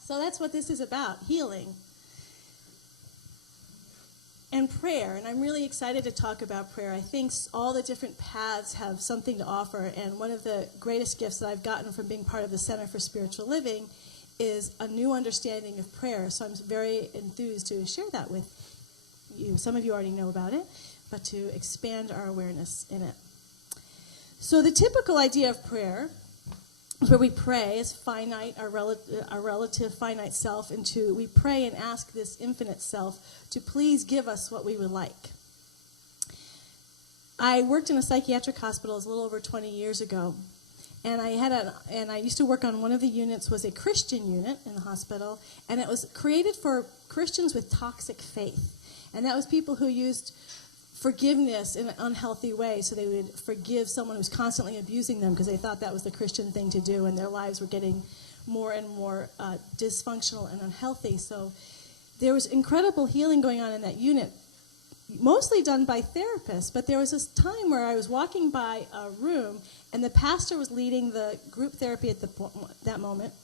So that's what this is about, healing and prayer. And I'm really excited to talk about prayer. I think all the different paths have something to offer. And one of the greatest gifts that I've gotten from being part of the Center for Spiritual Living is a new understanding of prayer. So I'm very enthused to share that with you. Some of you already know about it, but to expand our awareness in it. So the typical idea of prayer is where we pray as finite, our relative finite self, we pray and ask this infinite self to please give us what we would like. I worked in a psychiatric hospital a little over 20 years ago, and I used to work on one of the units was a Christian unit in the hospital, and it was created for Christians with toxic faith. And that was people who used forgiveness in an unhealthy way, so they would forgive someone who's constantly abusing them because they thought that was the Christian thing to do, and their lives were getting more and more dysfunctional and unhealthy. So there was incredible healing going on in that unit, mostly done by therapists, but there was this time where I was walking by a room, and the pastor was leading the group therapy at that moment,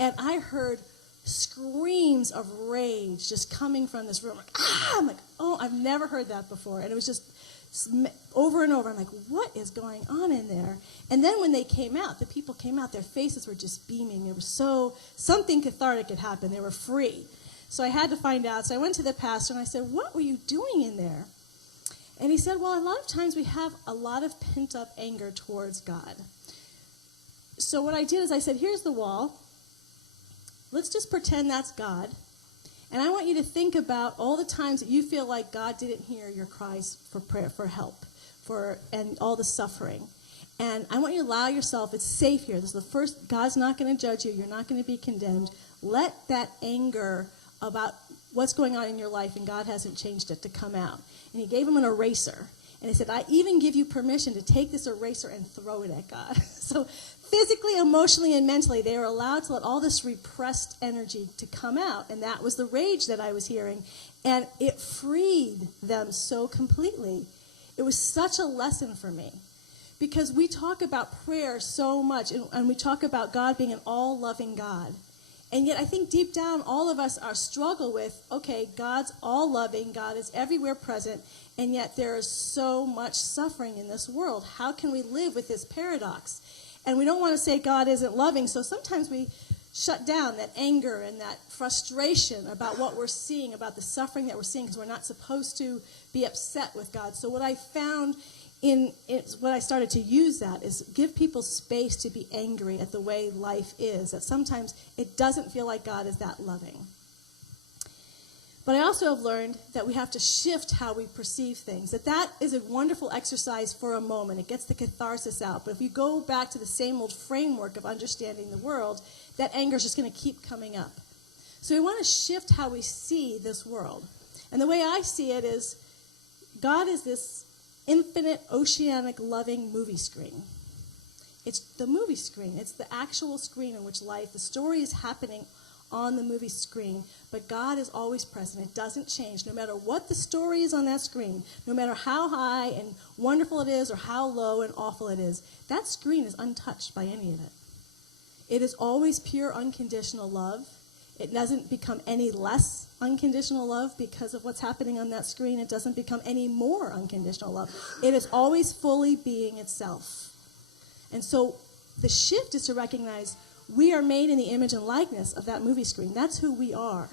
and I heard screams of rage just coming from this room. I'm like, oh, I've never heard that before. And it was just over and over. I'm like, what is going on in there? And then when they came out, the people came out, their faces were just beaming. They were something cathartic had happened. They were free. So I had to find out. So I went to the pastor and I said, what were you doing in there? And he said, well, a lot of times we have a lot of pent-up anger towards God. So what I did is I said, here's the wall. Let's just pretend that's God. And I want you to think about all the times that you feel like God didn't hear your cries for prayer, for help, and all the suffering. And I want you to allow yourself, it's safe here. This is the first, God's not going to judge you. You're not going to be condemned. Let that anger about what's going on in your life, and God hasn't changed it, to come out. And he gave him an eraser. And he said, I even give you permission to take this eraser and throw it at God. So physically, emotionally, and mentally, they were allowed to let all this repressed energy to come out. And that was the rage that I was hearing. And it freed them so completely. It was such a lesson for me. Because we talk about prayer so much, and we talk about God being an all-loving God. And yet I think deep down, all of us are struggle with, okay, God's all-loving, God is everywhere present, and yet there is so much suffering in this world. How can we live with this paradox? And we don't want to say God isn't loving, so sometimes we shut down that anger and that frustration about what we're seeing, about the suffering that we're seeing, because we're not supposed to be upset with God. So what I found what I started to use that is give people space to be angry at the way life is, that sometimes it doesn't feel like God is that loving. But I also have learned that we have to shift how we perceive things, that is a wonderful exercise for a moment. It gets the catharsis out. But if we go back to the same old framework of understanding the world, that anger is just going to keep coming up. So we want to shift how we see this world. And the way I see it is God is this infinite, oceanic, loving movie screen. It's the movie screen. It's the actual screen in which the story is happening on the movie screen, but God is always present. It doesn't change. No matter what the story is on that screen, no matter how high and wonderful it is or how low and awful it is, that screen is untouched by any of it. It is always pure, unconditional love. It doesn't become any less unconditional love because of what's happening on that screen. It doesn't become any more unconditional love. It is always fully being itself. And so the shift is to recognize we are made in the image and likeness of that movie screen. That's who we are.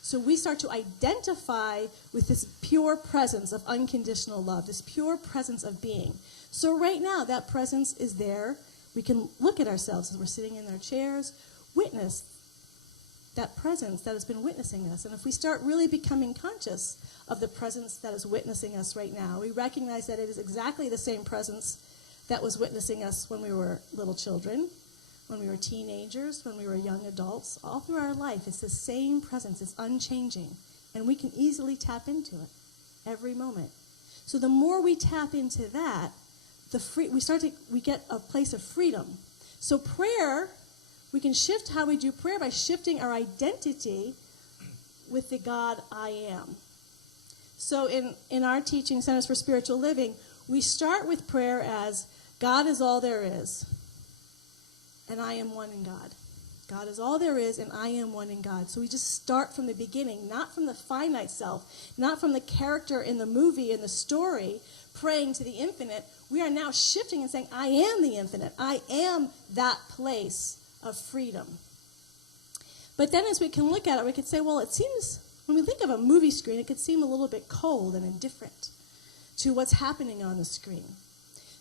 So we start to identify with this pure presence of unconditional love, this pure presence of being. So right now, that presence is there. We can look at ourselves as we're sitting in our chairs, witness that presence that has been witnessing us. And if we start really becoming conscious of the presence that is witnessing us right now, we recognize that it is exactly the same presence that was witnessing us when we were little children, when we were teenagers, when we were young adults. All through our life, it's the same presence. It's unchanging. And we can easily tap into it every moment. So the more we tap into that, we get a place of freedom. So prayer, we can shift how we do prayer by shifting our identity with the God I am. So in our teaching, Centers for Spiritual Living, we start with prayer as God is all there is, and I am one in God. God is all there is, and I am one in God. So we just start from the beginning, not from the finite self, not from the character in the movie, in the story, praying to the infinite. We are now shifting and saying, I am the infinite. I am that place of freedom. But then as we can look at it, we could say, well, it seems, when we think of a movie screen, it could seem a little bit cold and indifferent to what's happening on the screen.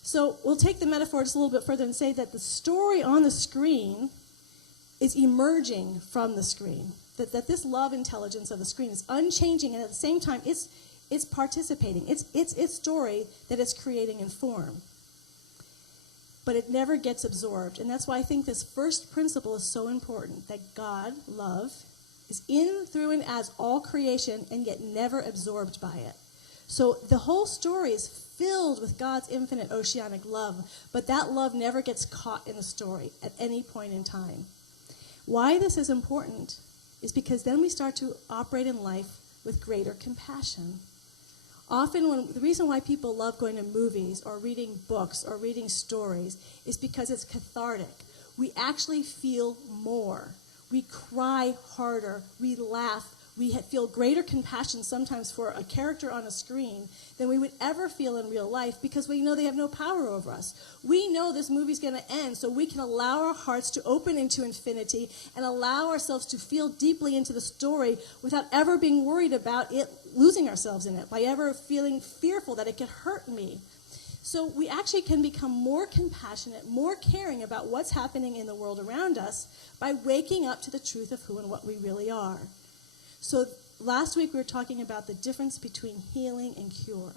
So we'll take the metaphor just a little bit further and say that the story on the screen is emerging from the screen. That this love intelligence of the screen is unchanging, and at the same time, it's participating. It's story that it's creating in form. But it never gets absorbed. And that's why I think this first principle is so important, that God, love, is in, through, and as all creation, and yet never absorbed by it. So the whole story is filled with God's infinite oceanic love, but that love never gets caught in the story at any point in time. Why this is important is because then we start to operate in life with greater compassion. Often the reason why people love going to movies or reading books or reading stories is because it's cathartic. We actually feel more. We cry harder. We laugh. We feel greater compassion sometimes for a character on a screen than we would ever feel in real life, because we know they have no power over us. We know this movie's going to end, so we can allow our hearts to open into infinity and allow ourselves to feel deeply into the story without ever being worried about it, losing ourselves in it, by ever feeling fearful that it could hurt me. So we actually can become more compassionate, more caring about what's happening in the world around us by waking up to the truth of who and what we really are. So last week we were talking about the difference between healing and cure.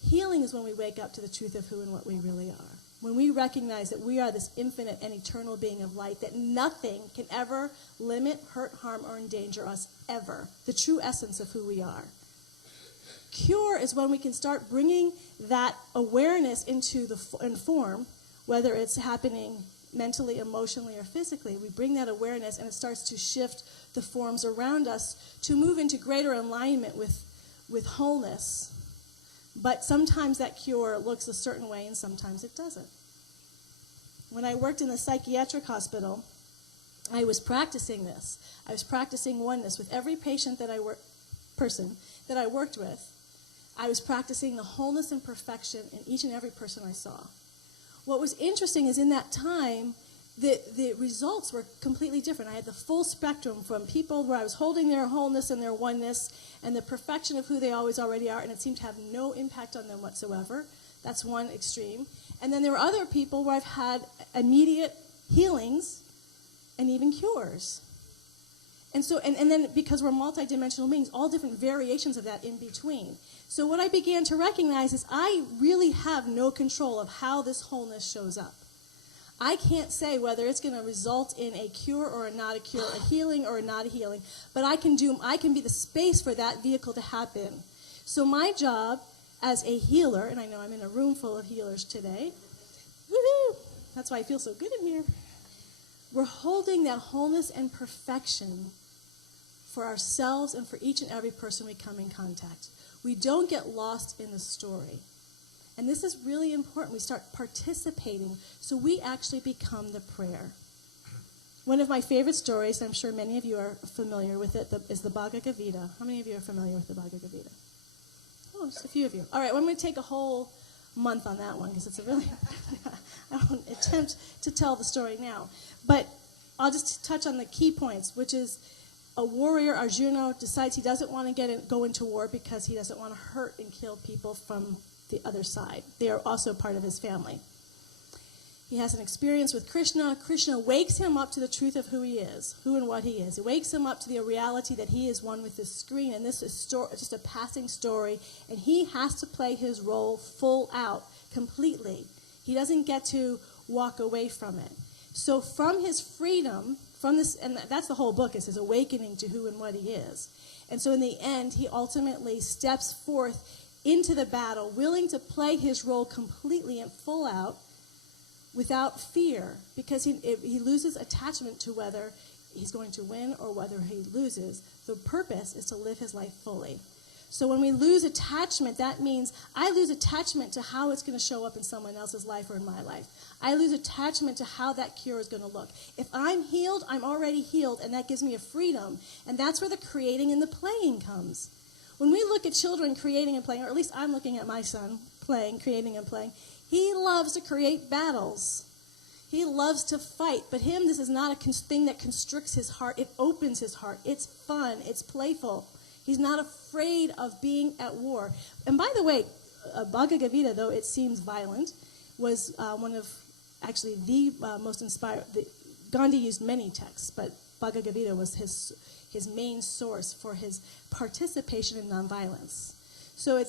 Healing is when we wake up to the truth of who and what we really are. When we recognize that we are this infinite and eternal being of light, that nothing can ever limit, hurt, harm, or endanger us ever. The true essence of who we are. Cure is when we can start bringing that awareness into in form, whether it's happening mentally, emotionally, or physically. We bring that awareness and it starts to shift the forms around us to move into greater alignment with wholeness. But sometimes that cure looks a certain way and sometimes it doesn't. When I worked in the psychiatric hospital, I was practicing this. I was practicing oneness with every person that I worked with. I was practicing the wholeness and perfection in each and every person I saw. What was interesting is in that time, the results were completely different. I had the full spectrum from people where I was holding their wholeness and their oneness and the perfection of who they always already are, and it seemed to have no impact on them whatsoever. That's one extreme. And then there were other people where I've had immediate healings and even cures. And so, and then because we're multidimensional beings, all different variations of that in between. So what I began to recognize is I really have no control of how this wholeness shows up. I can't say whether it's going to result in a cure or not a cure, a healing or not a healing, but I can be the space for that vehicle to happen. So my job as a healer, and I know I'm in a room full of healers today, woohoo! That's why I feel so good in here. We're holding that wholeness and perfection for ourselves and for each and every person we come in contact. We don't get lost in the story. And this is really important. We start participating so we actually become the prayer. One of my favorite stories, and I'm sure many of you are familiar with it, is the Bhagavad Gita. How many of you are familiar with the Bhagavad Gita? Oh, just a few of you. All right, well, I'm going to take a whole month on that one because it's a really... I won't attempt to tell the story now. But I'll just touch on the key points, which is a warrior, Arjuna, decides he doesn't want to go into war because he doesn't want to hurt and kill people from the other side. They are also part of his family. He has an experience with Krishna. Krishna wakes him up to the truth of who he is, who and what he is. He wakes him up to the reality that he is one with this screen, and this is just a passing story, and he has to play his role full out, completely. He doesn't get to walk away from it. So from his freedom, from this, and that's the whole book, is his awakening to who and what he is. And so in the end, he ultimately steps forth into the battle, willing to play his role completely and full out without fear, because he loses attachment to whether he's going to win or whether he loses. The purpose is to live his life fully. So when we lose attachment, that means I lose attachment to how it's going to show up in someone else's life or in my life. I lose attachment to how that cure is going to look. If I'm healed, I'm already healed, and that gives me a freedom. And that's where the creating and the playing comes. When we look at children creating and playing, or at least I'm looking at my son playing, creating and playing, he loves to create battles. He loves to fight. But this is not a thing that constricts his heart. It opens his heart. It's fun. It's playful. He's not afraid of being at war. And by the way, Bhagavad Gita, though it seems violent, was one of actually the most inspired. Gandhi used many texts, but Bhagavad Gita was his main source for his participation in nonviolence. So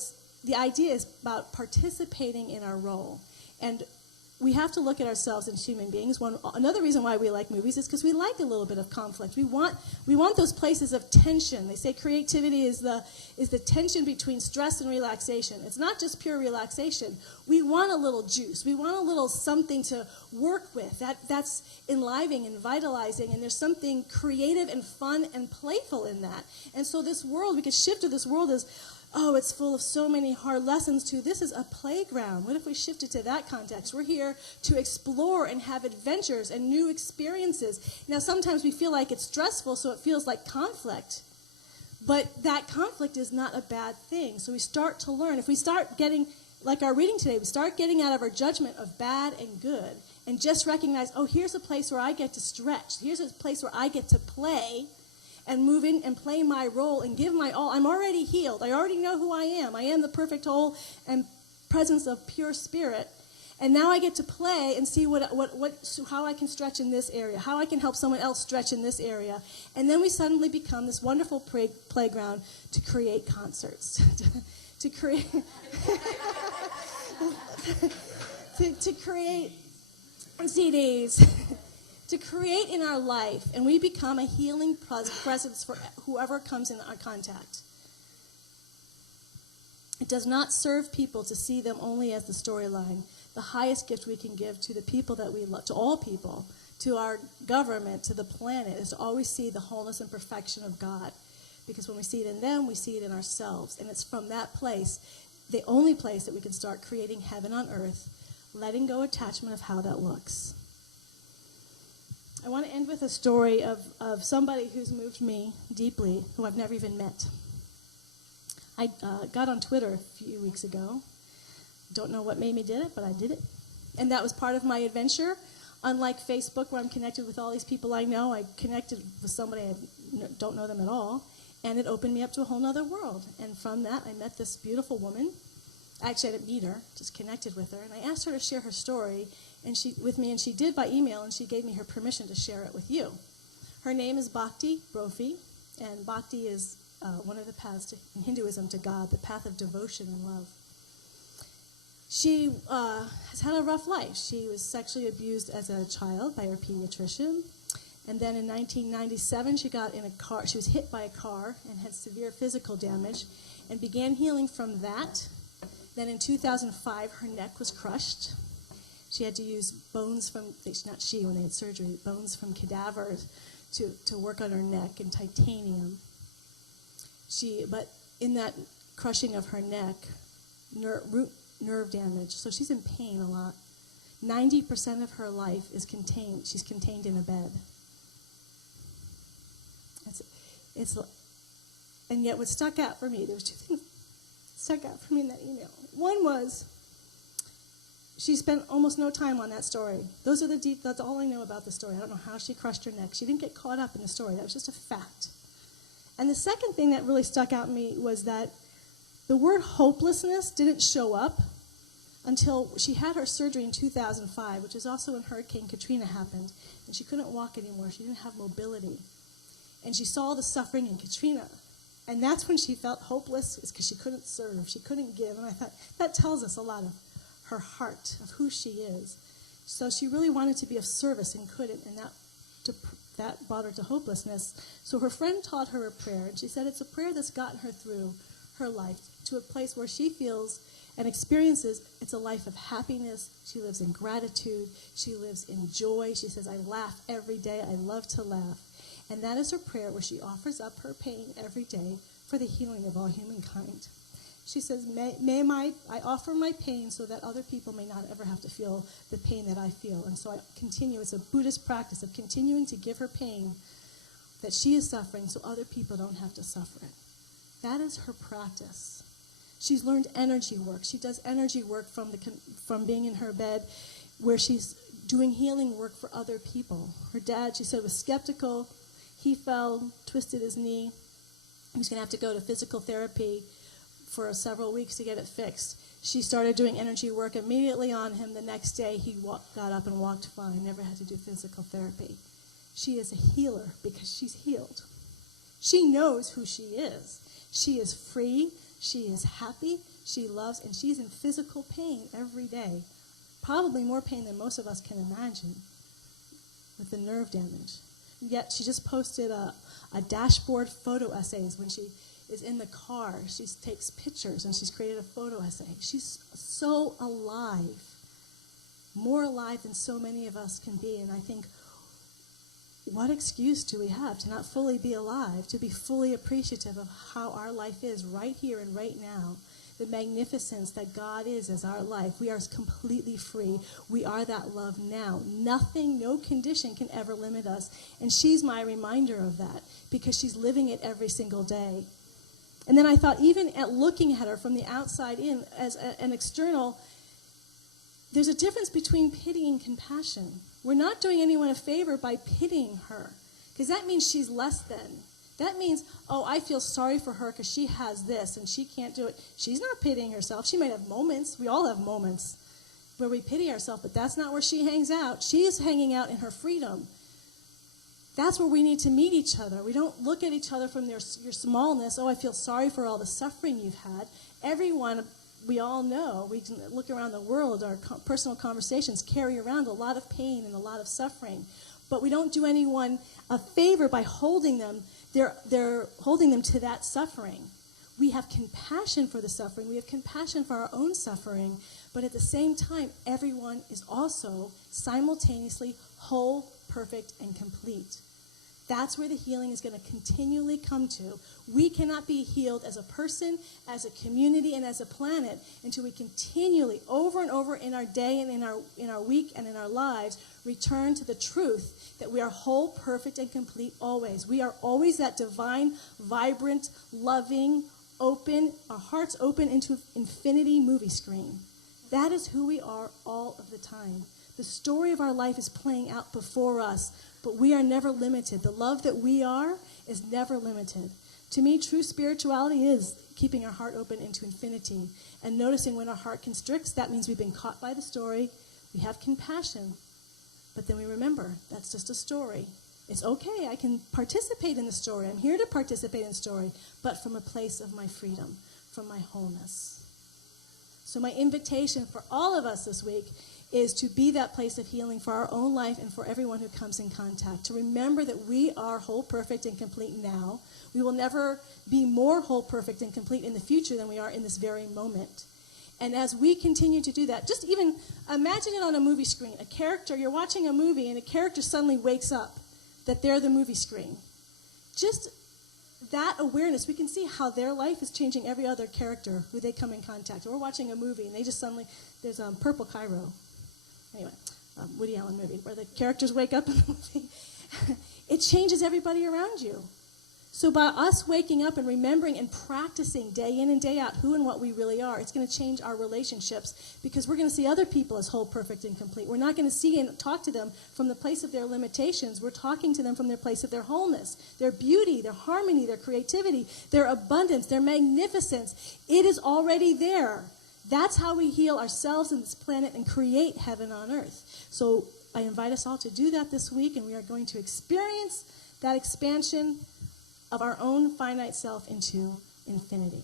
the idea is about participating in our role. And we have to look at ourselves as human beings. Another reason why we like movies is because we like a little bit of conflict. We want those places of tension. They say creativity is the tension between stress and relaxation. It's not just pure relaxation. We want a little juice. We want a little something to work with. That's enlivening and vitalizing, and there's something creative and fun and playful in that. And so this world, we could shift to this world as, oh, it's full of so many hard lessons, to this is a playground. What if we shifted to that context? We're here to explore and have adventures and new experiences. Now, sometimes we feel like it's stressful, so it feels like conflict. But that conflict is not a bad thing. So we start to learn. If we start getting, like our reading today, we start getting out of our judgment of bad and good and just recognize, oh, here's a place where I get to stretch. Here's a place where I get to play and move in and play my role and give my all. I'm already healed. I already know who I am. I am the perfect whole and presence of pure spirit. And now I get to play and see how I can stretch in this area, how I can help someone else stretch in this area. And then we suddenly become this wonderful playground to create concerts, to create to create CDs. To create in our life, and we become a healing presence for whoever comes in our contact. It does not serve people to see them only as the storyline. The highest gift we can give to the people that we love, to all people, to our government, to the planet, is to always see the wholeness and perfection of God. Because when we see it in them, we see it in ourselves. And it's from that place, the only place that we can start creating heaven on earth, letting go attachment of how that looks. I want to end with a story of somebody who's moved me deeply, who I've never even met. I got on Twitter a few weeks ago. Don't know what made me did it, but I did it. And that was part of my adventure. Unlike Facebook, where I'm connected with all these people I know, I connected with somebody I don't know them at all, and it opened me up to a whole other world. And from that, I met this beautiful woman. Actually, I didn't meet her, just connected with her. And I asked her to share her story with me, and she did by email, and she gave me her permission to share it with you. Her name is Bhakti Brophy, and Bhakti is one of the paths in Hinduism to God, the path of devotion and love. She has had a rough life. She was sexually abused as a child by her pediatrician, and then in 1997 she got in a car. She was hit by a car and had severe physical damage, and began healing from that. Then in 2005, her neck was crushed. She had to use bones from, not she, when they had surgery, bones from cadavers to work on her neck, and titanium. But in that crushing of her neck, nerve damage, so she's in pain a lot. 90% of her life is contained. She's contained in a bed. And yet what stuck out for me, there was two things stuck out for me in that email. One was, she spent almost no time on that story. That's all I know about the story. I don't know how she crushed her neck. She didn't get caught up in the story. That was just a fact. And the second thing that really stuck out to me was that the word hopelessness didn't show up until she had her surgery in 2005, which is also when Hurricane Katrina happened, and she couldn't walk anymore. She didn't have mobility. And she saw the suffering in Katrina. And that's when she felt hopeless, is because she couldn't serve, she couldn't give. And I thought, that tells us a lot of her heart, of who she is. So she really wanted to be of service and couldn't, and that brought her to hopelessness. So her friend taught her a prayer, and she said it's a prayer that's gotten her through her life to a place where she feels and experiences it's a life of happiness. She lives in gratitude. She lives in joy. She says, I laugh every day. I love to laugh. And that is her prayer, where she offers up her pain every day for the healing of all humankind. She says, I offer my pain so that other people may not ever have to feel the pain that I feel. And so I continue. It's a Buddhist practice of continuing to give her pain that she is suffering so other people don't have to suffer it. That is her practice. She's learned energy work. She does energy work from being in her bed where she's doing healing work for other people. Her dad, she said, was skeptical. He fell, twisted his knee. He was going to have to go to physical therapy for several weeks to get it fixed. She started doing energy work immediately on him. The next day, he got up and walked fine, never had to do physical therapy. She is a healer because she's healed. She knows who she is. She is free. She is happy. She loves, and she's in physical pain every day. Probably more pain than most of us can imagine with the nerve damage. Yet she just posted a dashboard photo essays when she is in the car. She takes pictures and she's created a photo essay. She's so alive, more alive than so many of us can be. And I think, what excuse do we have to not fully be alive, to be fully appreciative of how our life is right here and right now, the magnificence that God is as our life. We are completely free. We are that love now. Nothing, no condition can ever limit us. And she's my reminder of that because she's living it every single day. And then I thought, even at looking at her from the outside in as an external, there's a difference between pity and compassion. We're not doing anyone a favor by pitying her, because that means she's less than. That means, oh, I feel sorry for her because she has this and she can't do it. She's not pitying herself. She might have moments. We all have moments where we pity ourselves, but that's not where she hangs out. She is hanging out in her freedom. That's where we need to meet each other. We don't look at each other from your smallness. Oh, I feel sorry for all the suffering you've had. Everyone, we all know, we can look around the world, our personal conversations carry around a lot of pain and a lot of suffering. But we don't do anyone a favor by holding them. They're holding them to that suffering. We have compassion for the suffering. We have compassion for our own suffering. But at the same time, everyone is also simultaneously whole, perfect, and complete. That's where the healing is going to continually come to. We cannot be healed as a person, as a community, and as a planet until we continually, over and over in our day and in our week and in our lives, return to the truth that we are whole, perfect, and complete always. We are always that divine, vibrant, loving, open, our hearts open into infinity movie screen. That is who we are all of the time. The story of our life is playing out before us, but we are never limited. The love that we are is never limited. To me, true spirituality is keeping our heart open into infinity and noticing when our heart constricts. That means we've been caught by the story. We have compassion, but then we remember that's just a story. It's okay. I can participate in the story. I'm here to participate in the story, but from a place of my freedom, from my wholeness. So my invitation for all of us this week is to be that place of healing for our own life and for everyone who comes in contact. To remember that we are whole, perfect, and complete now. We will never be more whole, perfect, and complete in the future than we are in this very moment. And as we continue to do that, just even imagine it on a movie screen. A character, you're watching a movie and a character suddenly wakes up that they're the movie screen. Just that awareness, we can see how their life is changing every other character who they come in contact. We're watching a movie and they just suddenly, there's Purple Cairo. Anyway, Woody Allen movie, where the characters wake up in the movie. It changes everybody around you. So by us waking up and remembering and practicing day in and day out who and what we really are, it's going to change our relationships because we're going to see other people as whole, perfect, and complete. We're not going to see and talk to them from the place of their limitations. We're talking to them from their place of their wholeness, their beauty, their harmony, their creativity, their abundance, their magnificence. It is already there. That's how we heal ourselves and this planet and create heaven on earth. So I invite us all to do that this week, and we are going to experience that expansion of our own finite self into infinity.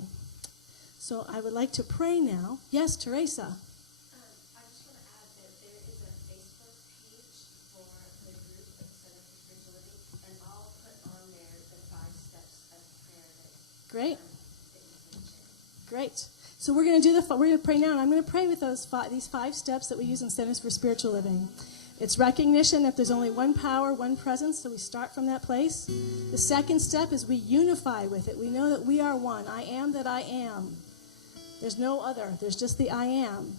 So I would like to pray now. Yes, Teresa. I just want to add that there is a Facebook page for the group of Cenetr for Spiritual Living, and I'll put on there the 5 steps of prayer that Great. that you mentioned. Great. So we're going to pray now, and I'm going to pray with these 5 steps that we use in Centers for Spiritual Living. It's recognition that there's only one power, one presence, so we start from that place. The second step is we unify with it. We know that we are one. I am that I am. There's no other. There's just the I am.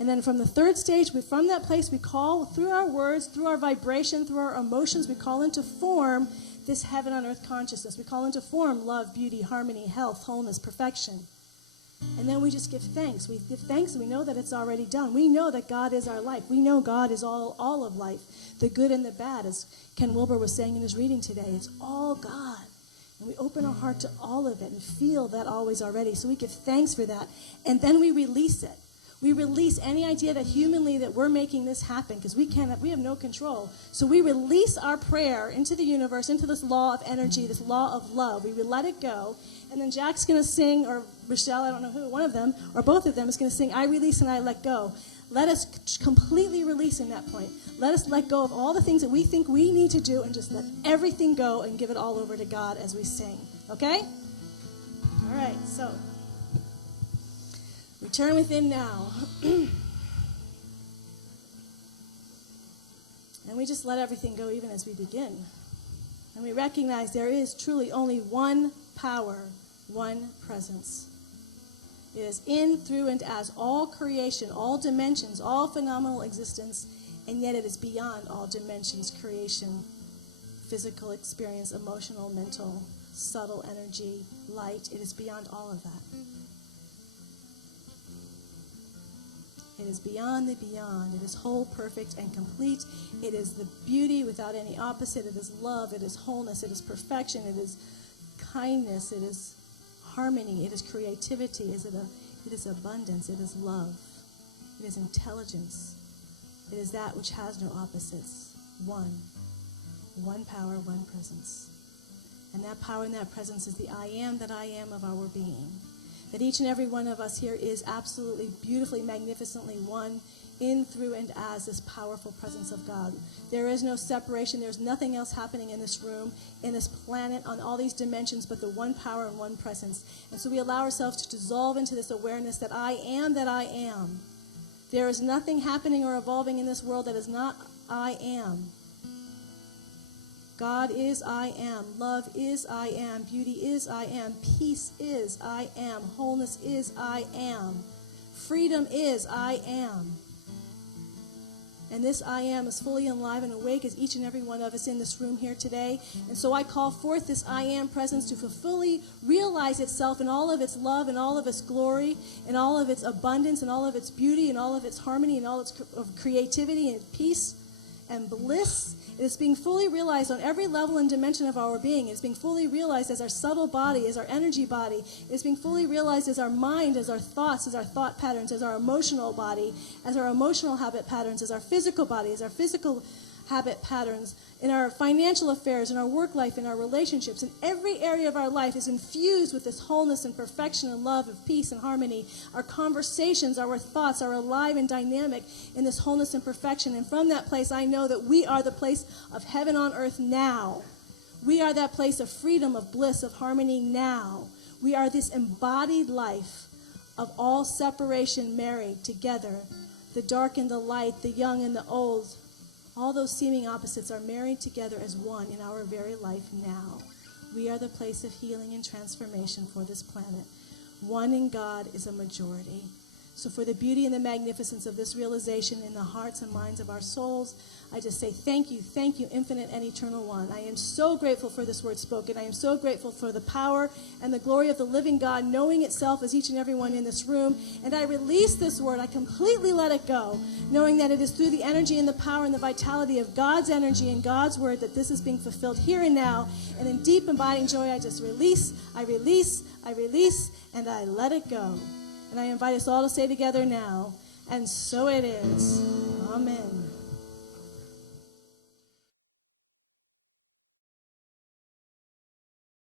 And then from the third stage, from that place, we call through our words, through our vibration, through our emotions, we call into form this heaven on earth consciousness. We call into form love, beauty, harmony, health, wholeness, perfection. And then we just give thanks. We give thanks and we know that it's already done. We know that God is our life. We know God is all of life, the good and the bad, as Ken Wilber was saying in his reading today. It's all God. And we open our heart to all of it and feel that always already. So we give thanks for that. And then we release it. We release any idea that humanly that we're making this happen, because we have no control. So we release our prayer into the universe, into this law of energy, this law of love. We let it go. And then Jack's going to sing, or Michelle, I don't know who, one of them, or both of them is going to sing, I release and I let go. Let us completely release in that point. Let us let go of all the things that we think we need to do and just let everything go and give it all over to God as we sing. Okay? All right, so return within now. And we just let everything go even as we begin. And we recognize there is truly only one power, one presence. It is in, through, and as all creation, all dimensions, all phenomenal existence, and yet it is beyond all dimensions, creation, physical experience, emotional, mental, subtle energy, light. It is beyond all of that. It is beyond the beyond. It is whole, perfect, and complete. It is the beauty without any opposite. It is love. It is wholeness. It is perfection. It is kindness. It is harmony. It is creativity. It is abundance. It is love. It is intelligence. It is that which has no opposites. One. One power, one presence. And that power and that presence is the I am that I am of our being. That each and every one of us here is absolutely, beautifully, magnificently one in, through, and as this powerful presence of God. There is no separation. There's nothing else happening in this room, in this planet, on all these dimensions, but the one power and one presence. And so we allow ourselves to dissolve into this awareness that I am that I am. There is nothing happening or evolving in this world that is not I am. God is I am. Love is I am. Beauty is I am. Peace is I am. Wholeness is I am. Freedom is I am. And this I am is fully alive and awake as each and every one of us in this room here today. And so I call forth this I am presence to fully realize itself in all of its love and all of its glory and all of its abundance and all of its beauty and all of its harmony and all its creativity and peace and bliss. It is being fully realized on every level and dimension of our being. It is being fully realized as our subtle body, as our energy body. It is being fully realized as our mind, as our thoughts, as our thought patterns, as our emotional body, as our emotional habit patterns, as our physical body, as our physical habit patterns, in our financial affairs, in our work life, in our relationships. In every area of our life is infused with this wholeness and perfection and love of peace and harmony. Our conversations, our thoughts are alive and dynamic in this wholeness and perfection. And from that place, I know that we are the place of heaven on earth now. We are that place of freedom, of bliss, of harmony now. We are this embodied life of all separation married together. The dark and the light, the young and the old, all those seeming opposites are married together as one in our very life now. We are the place of healing and transformation for this planet. One in God is a majority. So for the beauty and the magnificence of this realization in the hearts and minds of our souls, I just say thank you, infinite and eternal one. I am so grateful for this word spoken. I am so grateful for the power and the glory of the living God knowing itself as each and every one in this room. And I release this word. I completely let it go, knowing that it is through the energy and the power and the vitality of God's energy and God's word that this is being fulfilled here and now. And in deep abiding joy, I just release, and I let it go. And I invite us all to say together now, and so it is. Amen.